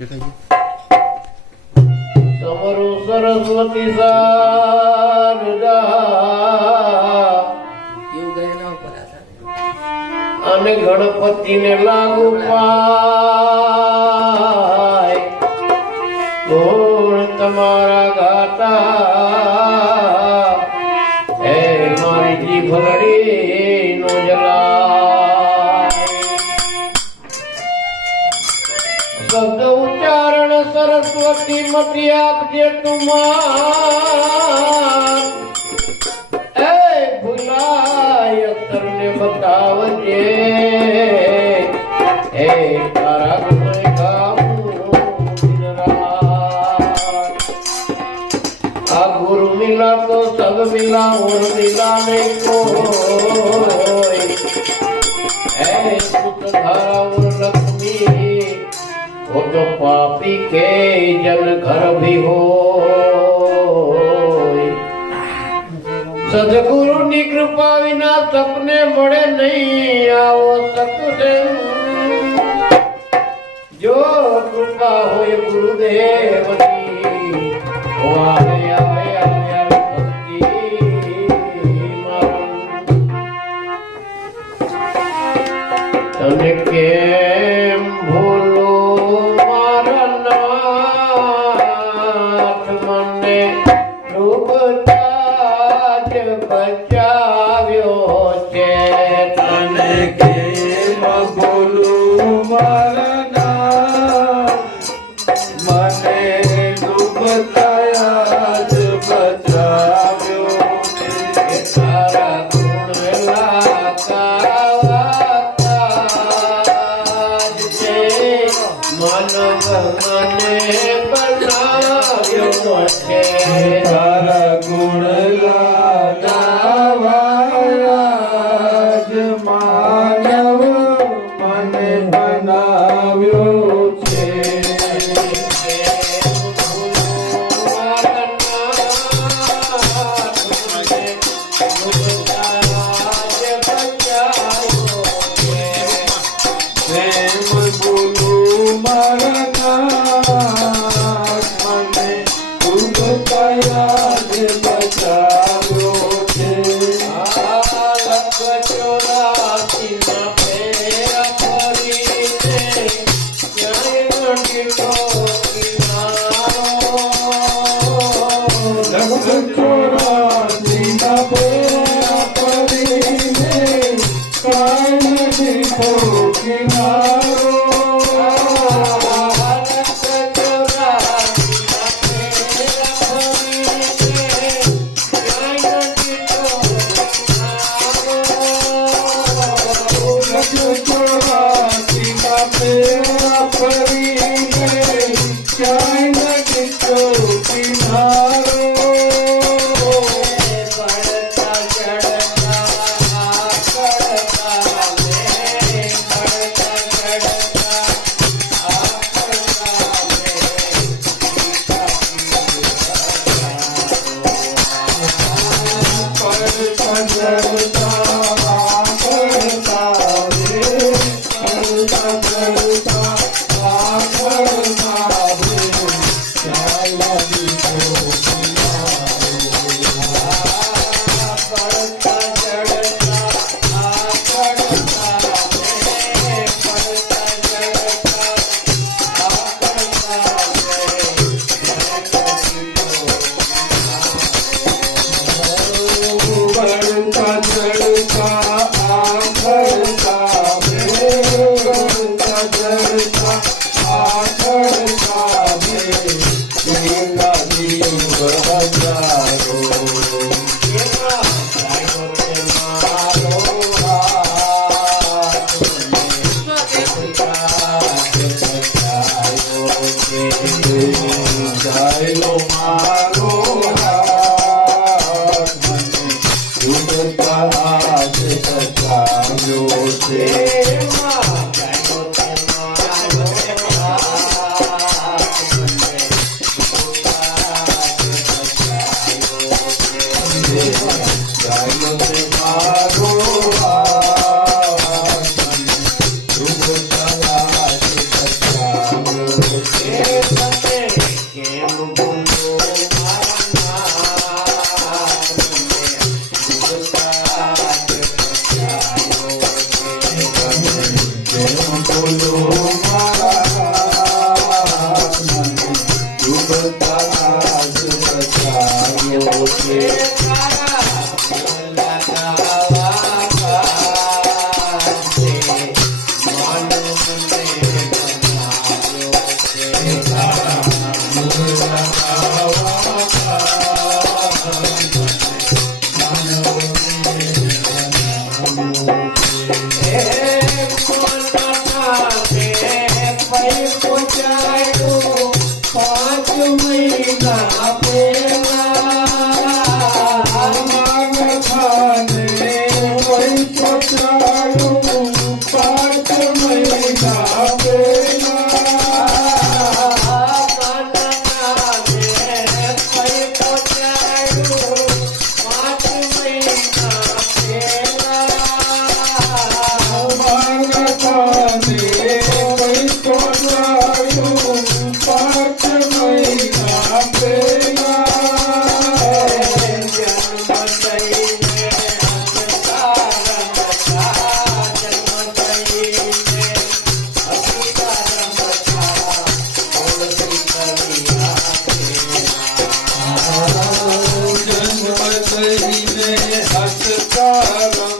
हे काय समरू सरस्वती सारदा आणि गणपतीने लागू पा મતી આપજે તુમાર. એ ભૂલાય તમને બતાવજે. એ તારા ગુરુ મિલા તો સબ મિલા ગુરુ મિલા ને કો के जल घर भी हो सदगुरु की कृपा बिना सपने बड़े नहीं आओ सकते जो कृपा हो गुरुदेव Yeah. கொண்டிருக்கோம் ਨੇ ਹੱਥ ਕਾਰਾਂ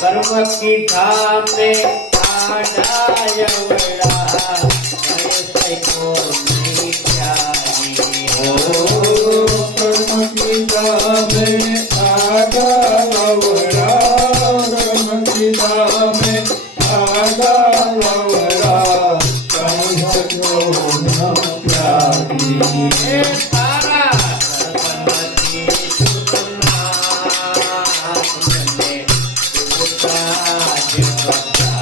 कर्म की धाम में आडायवड़ा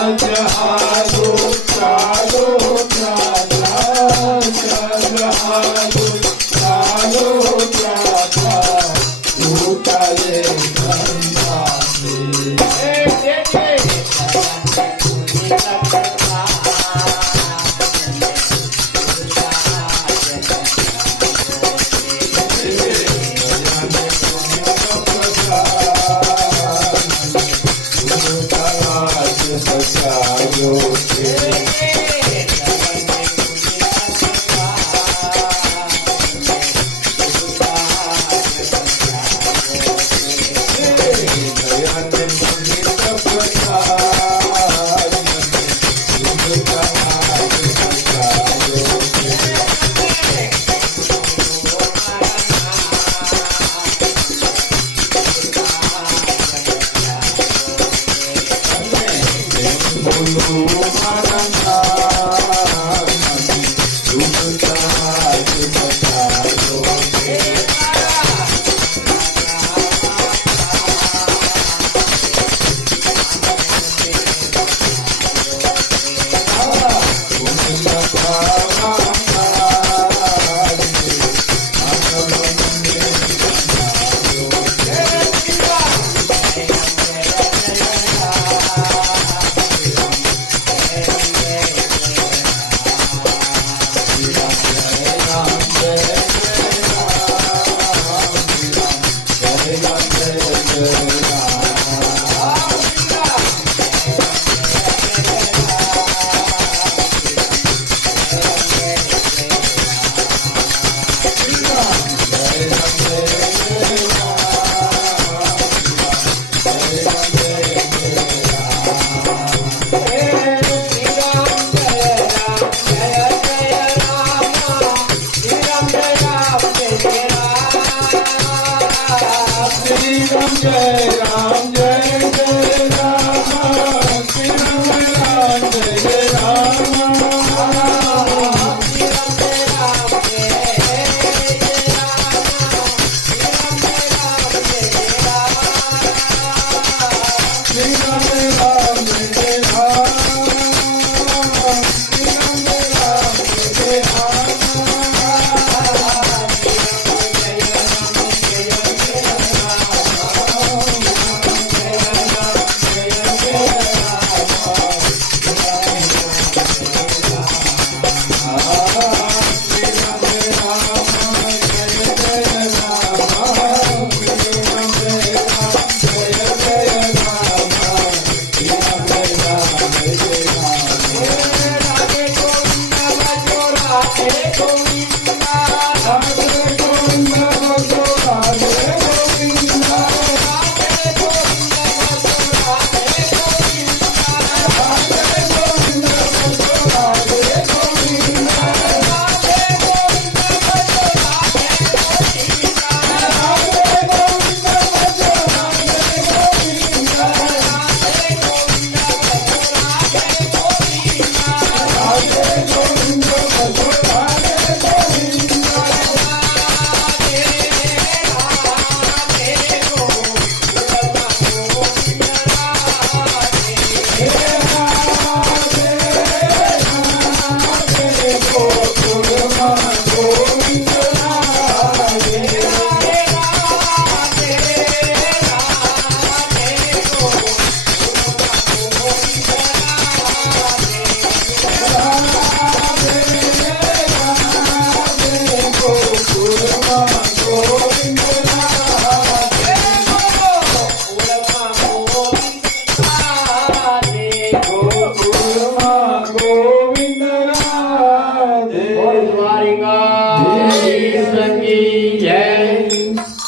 जहाज राम